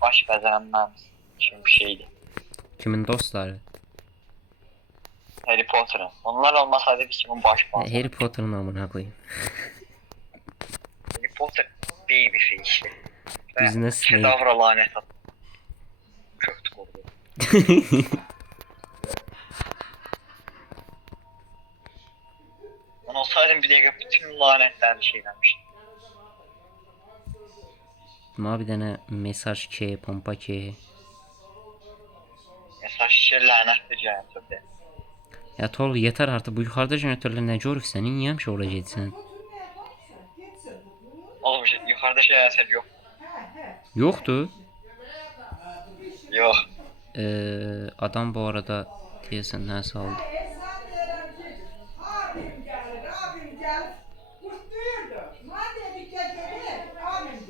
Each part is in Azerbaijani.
baş kazanmam için bir şeydi. Kimin dostları? Harry Potter'ın. Onlar olmasaydı biz kimin baş Harry kazanırdı. Potter'ın amına koyayım. Harry Potter baby face'li. Ve Düzünə Snape. Kedavra lanet attı. Köktü oldu. Ben olsaydım bir dakika bütün lanetler şeylenmişti. Buna bir dənə mesaj ki, pompa ki. Mesela şişe lanetli jeneratörde. Ya Tol yeter artık, bu yukarıda jeneratörlər nə görürsən? Niyə həmişə ora getsən? Oğlum yukarıda jeneratör yok. Yoxdur. Yok. Adam bu arada deyəsən nəsə aldı.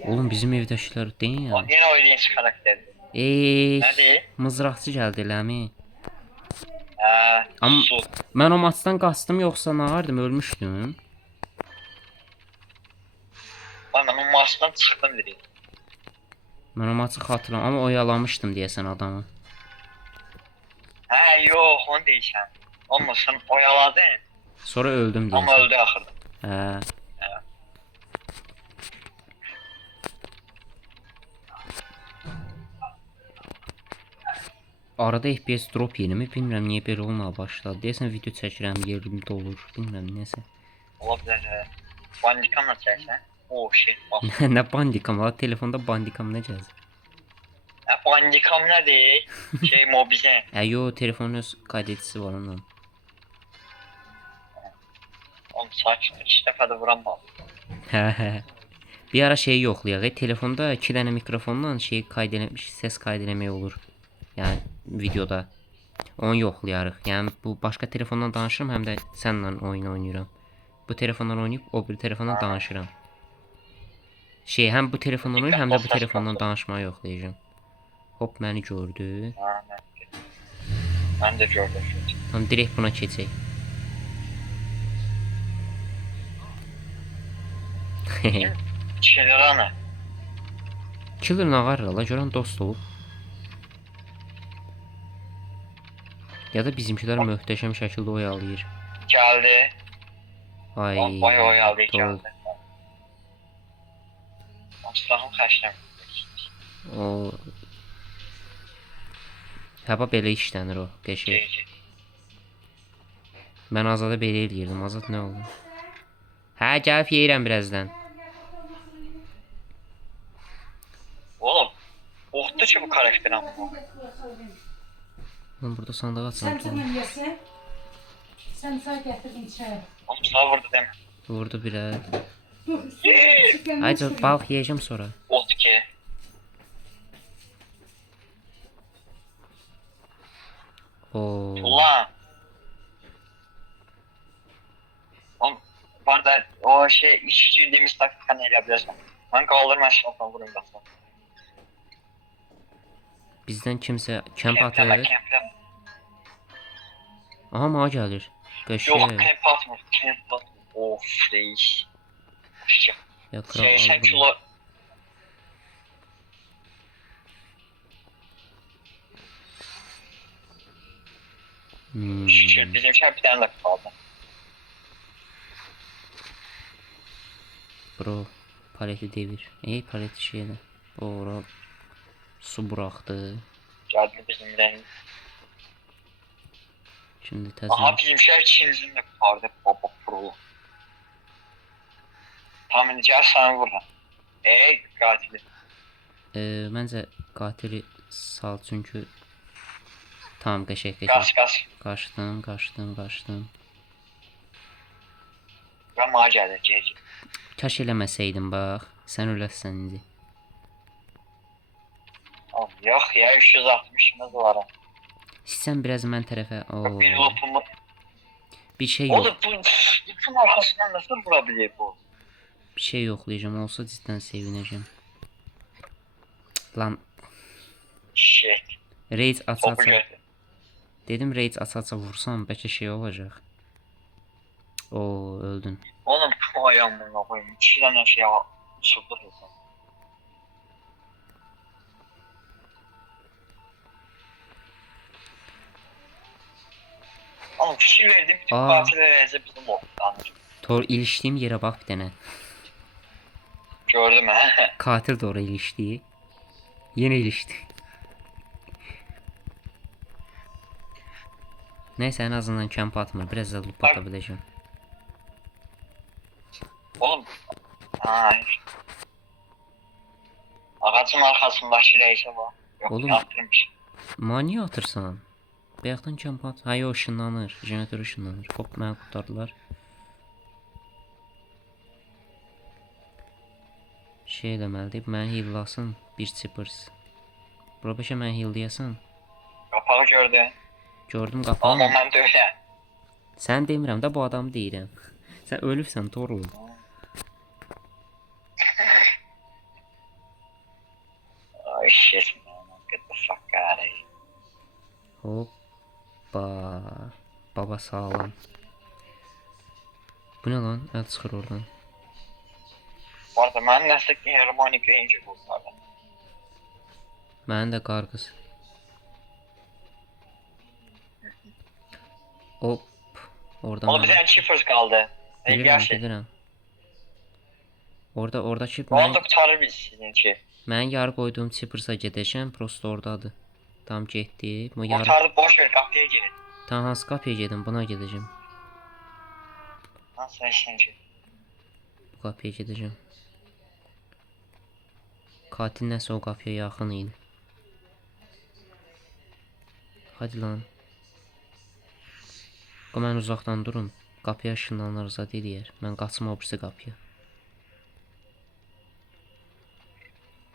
Oğlum bizim evdəkilər deyil O ya. yine oynayış karakteri. Nədir? Mızraqçı gəldi eləmi? Amma su. Mən o maçdan qaçdım yoxsa nə vardım, ölmüşdüm. Ben o maçdan çıxdım dedim. Mən o maçı xatırlamıram, amma oyalamışdım deyəsən adamı. Hə, yox, onu deyirsən. Amma sən oyaladın. Sonra öldüm deyəsən. Amma öldü axırda. Hə. Arada FPS drop yenimi, bilmirəm niyə belə olmağa başladı. Deyəsən video çəkirəm, yerim dolur, bilmirəm nəsə. Ola bilər. Bandikamla çəksən. Oh shit. Nə bandikam var? Telefonda bandikam nə gəzir? Bandikam nədir? Şey Mobizen. Yo, telefonun öz kaydedicisi var onun. Oğlum sakin 3 dəfə də vuranmadı. Hə. Bir ara şeyi yoxlayaq. Telefonda 2 dənə mikrofonla ses kaydeləmək olur. Yəni videoda. Onu yoxlayarıq. Yəni bu başqa telefondan danışıram, həm də sənlə oyun oynayıram. Bu telefondan oynayıb o bir telefondan danışıram. Həm bu telefondan oynayır, həm də bu telefondan danışmağı yoxlayacağam. Hop, məni gördü. Mən də gördüm. Tamam, direkt buna keçək. Şeylər ana. Killer Navarra la görən dost olub. Ya da bizimkilər möhtəşəm şəkildə oyalayır. Gəldi. Ay. Bayağı oyalayır Tol. gəldi. Silahım xərcləm. O Həba belə işlənir o, qəşəng. Mən Azada belə eləyirdim. Azad nə oldu? Hə, gəlib yeyirəm birazdan. Oğlum, oxdu ki bu karakter amma. Lan burada sandıq açsam. Sen canım yesin. Sen sağ getirdin çay. Oğlum sağ vurdu demə. Vurdu biraz. Dur, sütlendim. Ayca balıq yiyəcəm sonra. Ot ki. Oo. Ulan. Oğlum, var da o şey iş girdiğimiz taktikanı elə bilirsən. Mən qaldırma şafdan vurun qasma. Bizdən kimsə kemp Kempleme, atır. kempleme. Aha, mənə gəlir. Yok, Qəşəng. kemp atmır, kemp atmır. Of, reis. Ya kral 80 aldım. kilo. Şükür, bizim şey bir tane de kaldı. Bro, paleti devir. Paleti şeydə. Ora su buraxdı. Geldi bizim de. Şimdi Aha, təzə. bizim şey ikinizin de kaldı. Baba pro. Tahmin gel sana vururum. Katili. Məncə qatili sal, çünki tamam, qəşəng. Gaz, gaz. Qaçdım. Ben mağa geldi, gece. Kaş eləməsəydin bax. Sən öləsən indi. Yok ya, 360'ımız var. Sən biraz mən tərəfə. Bir lopumu. Bir şey yox. Oğlum bu lopun arkasından nasıl vurabilir bu? Bir şey yoxlayacağım. Olsa cidden sevinəcəm. Lan Shit. rage Topu aça. gördü. Dedim rage aça vursam bəlkə şey olacaq. Oo, öldün. Oğlum bu ayağımına koyayım. 2 tane şey uçurdu. Oğlum fikir verdim. Bütün Aa. partilerinize bizim oldu. Tor iliştiğim yere bak bir tane. Gördüm ha. Katil de oraya ilişti. Yine ilişti. Neyse en azından kamp atmır. Biraz da loop atabileceğim. Oğlum. Hayır. Ağacın arkasındaki reise bak. Yok Oğlum. yaptırmış. Maniye atırsan. Bayaqdan kamp at. Ha yo ışınlanır. Jeneratör ışınlanır. Hop məni qurtardılar. Şey deməlidir. Məni hillasın. Bir çıpırs. Bura beşə məni hilləyəsən. Kapağı gördü. Gördüm Ama qapağını. ben de öyle. Sən demirəm də bu adamı deyirəm. Sən ölübsən Torlu. Oh shit man. Get the fuck out of here. Hoppa. Baba sağlam. Bu ne lan? El çıxır oradan. Bu arada ben destekli harmonik yayıncı bunlardan. Mənim də qarqız. Hop. Oradan. Oğlum bir tane Chippers kaldı. Ne Bilirəm, gerçek. bilirəm. Oradakı Onu da kurtarır biz sizinki. mən yarı qoyduğum chippersa gedəcəm, prosta ordadır. Tam getdi. Bu yarı Kurtardık boş ver kapıya gir. tam hansı qapıya gedim, buna gedəcəm. Nasıl sizinki? Bu qapıya gedəcəm. Katil nəsə o qapıya yaxın idi. Hadi lan. O mən uzaqdan durum. Qapıya ışınlanırsa deyir. Mən qaçma o birisi qapıya.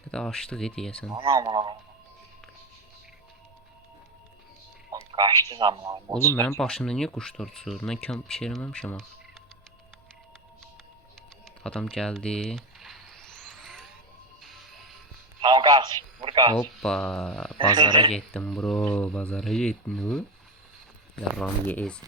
Ya da açdıq deyəsən. Aman. Kaçtı zaman. Oğlum mənim başımda niyə quş uçur? Mən kamp bir şey eləməmişəm axı. Adam gəldi. Tamam gaz. Vur gaz. Hoppa. Bazara getdim bro. Bazara getdim. Yarram yes.